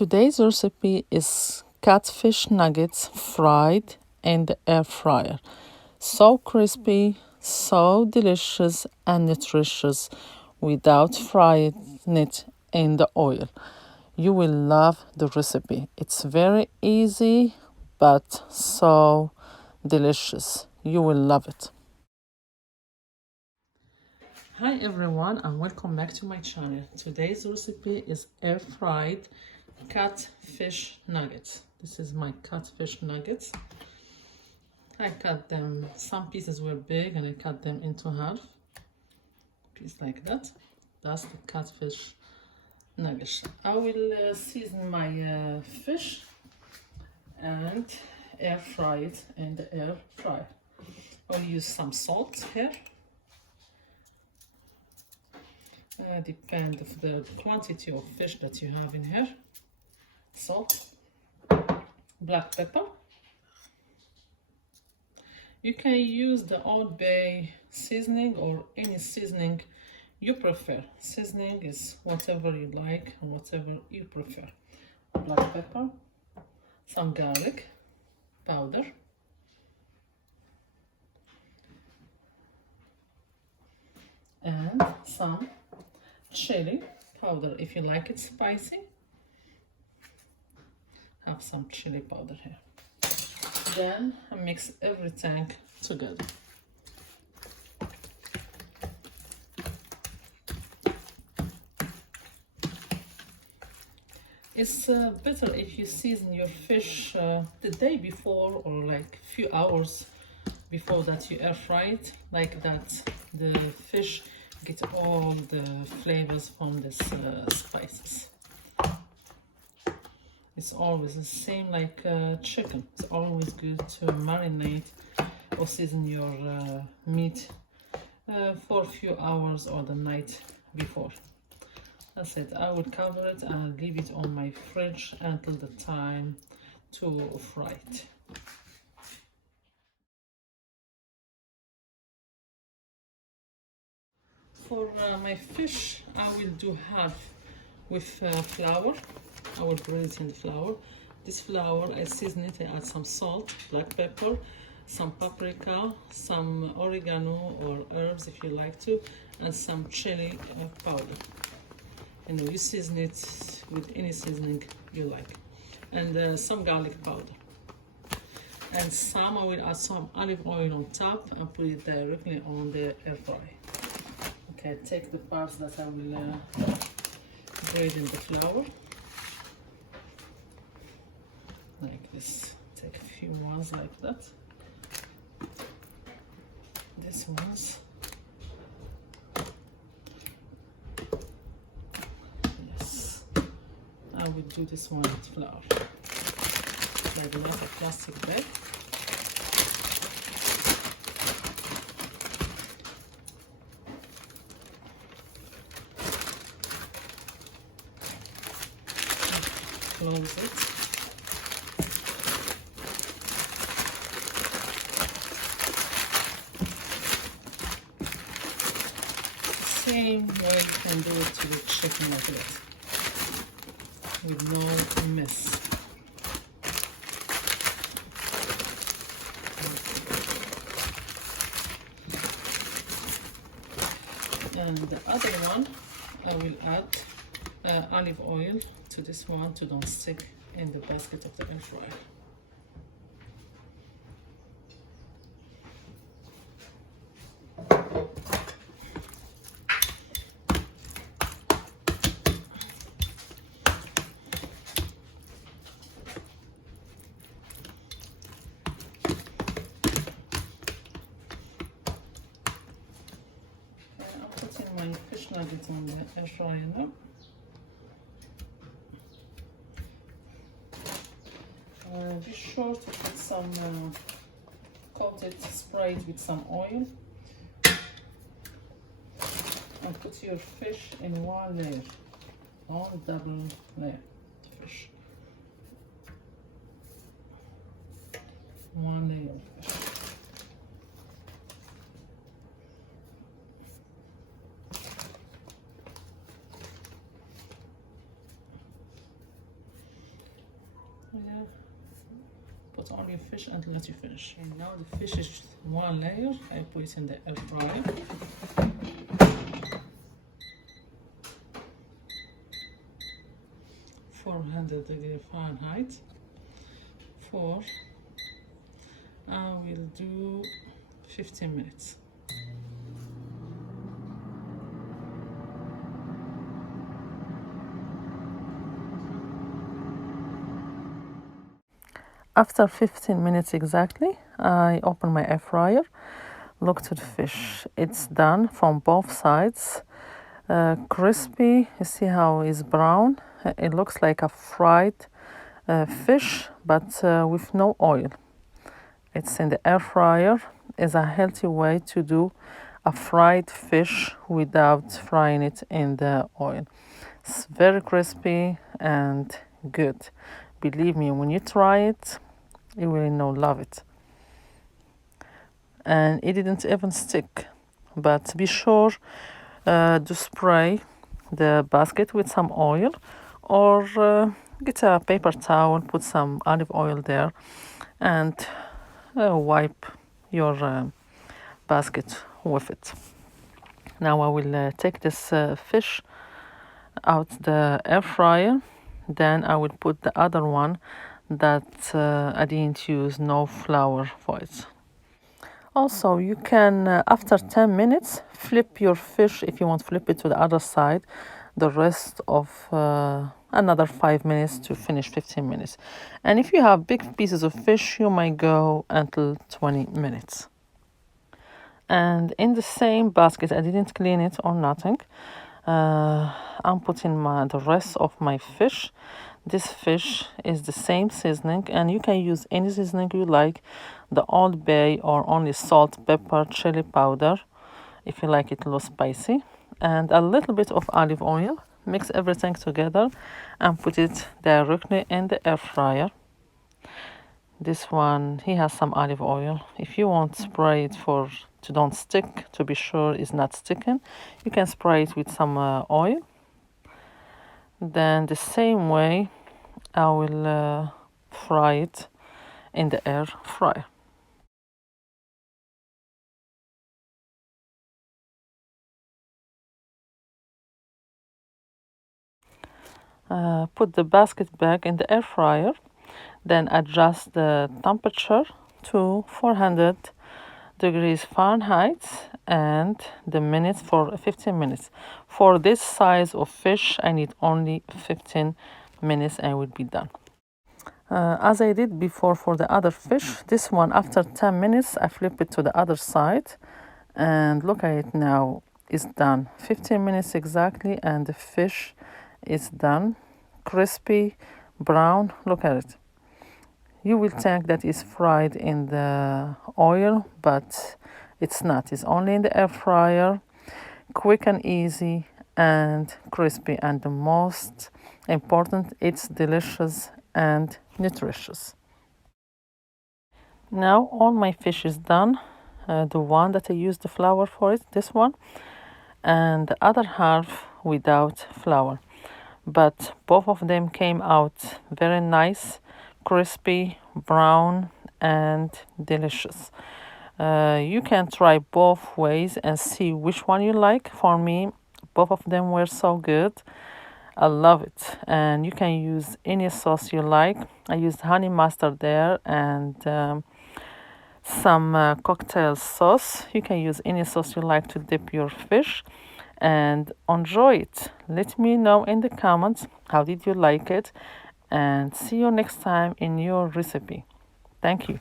Today's recipe is catfish nuggets fried in the air fryer. So crispy, so delicious and nutritious without frying it in the oil. You will love the recipe. It's very easy but so delicious. You will love it. Hi everyone and welcome back to my channel. Today's recipe is air fried catfish nuggets. This is my catfish nuggets. I cut them, some pieces were big and I cut them into half, piece like that. That's the catfish nuggets. I will season my fish and air fry it in the air fryer. I'll use some salt here. Depend of the quantity of fish that you have in here. Salt, black pepper. You can use the Old Bay seasoning or any seasoning you prefer. Seasoning is whatever you like and whatever you prefer. Black pepper, some garlic powder, and some chili powder. If you like it spicy, have some chili powder here. Then I mix everything together. It's better if you season your fish the day before or like few hours before that you air fry it. Like that the fish get all the flavors from this spices. It's always the same like chicken. It's always good to marinate or season your meat for a few hours or the night before. That's it. I will cover it and leave it on my fridge until the time to fry it. For my fish, I will do half with flour. I will put it in the flour. This flour, I season it. I add some salt, black pepper, some paprika, some oregano or herbs if you like to, and some chili powder. And you season it with any seasoning you like, and some garlic powder. And some I will add some olive oil on top and put it directly on the air fryer. Okay, take the parts that I will braid in the flour. Like this. Take a few ones like that. These ones. Yes. I will do this one with flour. So I will have a plastic bag. Close it. Same way you can do it to the chicken nugget with no mess. And the other one, I will add olive oil to this one to don't stick in the basket of the air fryer. My fish nuggets on the air fryer now. Be sure to put some coated Sprite with some oil and put your fish in one layer, one double layer fish. One layer of fish. Yeah. Put on your fish and let you finish. And now the fish is one layer. I put it in the air fryer. 400°F for I will do 15 minutes. After 15 minutes exactly, I open my air fryer. Look to the fish. It's done from both sides. Crispy. You see how it's brown? It looks like a fried fish, but with no oil. It's in the air fryer. It's a healthy way to do a fried fish without frying it in the oil. It's very crispy and good. Believe me, when you try it, you will love it. And it didn't even stick. But be sure to spray the basket with some oil, or get a paper towel, put some olive oil there, and wipe your basket with it. Now I will take this fish out the air fryer. Then I will put the other one that I didn't use no flour for it. Also, you can, after 10 minutes, flip your fish if you want to flip it to the other side. The rest of another 5 minutes to finish 15 minutes. And if you have big pieces of fish, you might go until 20 minutes. And in the same basket, I didn't clean it or nothing. I'm putting the rest of my fish. This fish is the same seasoning, and you can use any seasoning you like, the Old Bay or only salt, pepper, chili powder if you like it a little spicy, and a little bit of olive oil. Mix everything together and put it directly in the air fryer. This one, he has some olive oil. If you want to spray it to don't stick, to be sure it's not sticking, you can spray it with some oil. Then the same way I will fry it in the air fryer. Put the basket back in the air fryer, then adjust the temperature to 400 degrees Fahrenheit and the minutes for 15 minutes. For this size of fish, I need only 15 minutes and will be done. As I did before for the other fish, this one after 10 minutes, I flip it to the other side and look at it now. It's done. 15 minutes exactly and the fish is done. Crispy, brown, look at it. You will think that it's fried in the oil, but it's not. It's only in the air fryer, quick and easy and crispy. And the most important, it's delicious and nutritious. Now all my fish is done. The one that I used the flour for it, this one, and the other half without flour. But both of them came out very nice, crispy, brown, and delicious. You can try both ways and see which one you like. For me, both of them were so good. I love it. And you can use any sauce you like. I used honey mustard there and some cocktail sauce. You can use any sauce you like to dip your fish and enjoy it. Let me know in the comments how did you like it, and see you next time in your recipe. Thank you.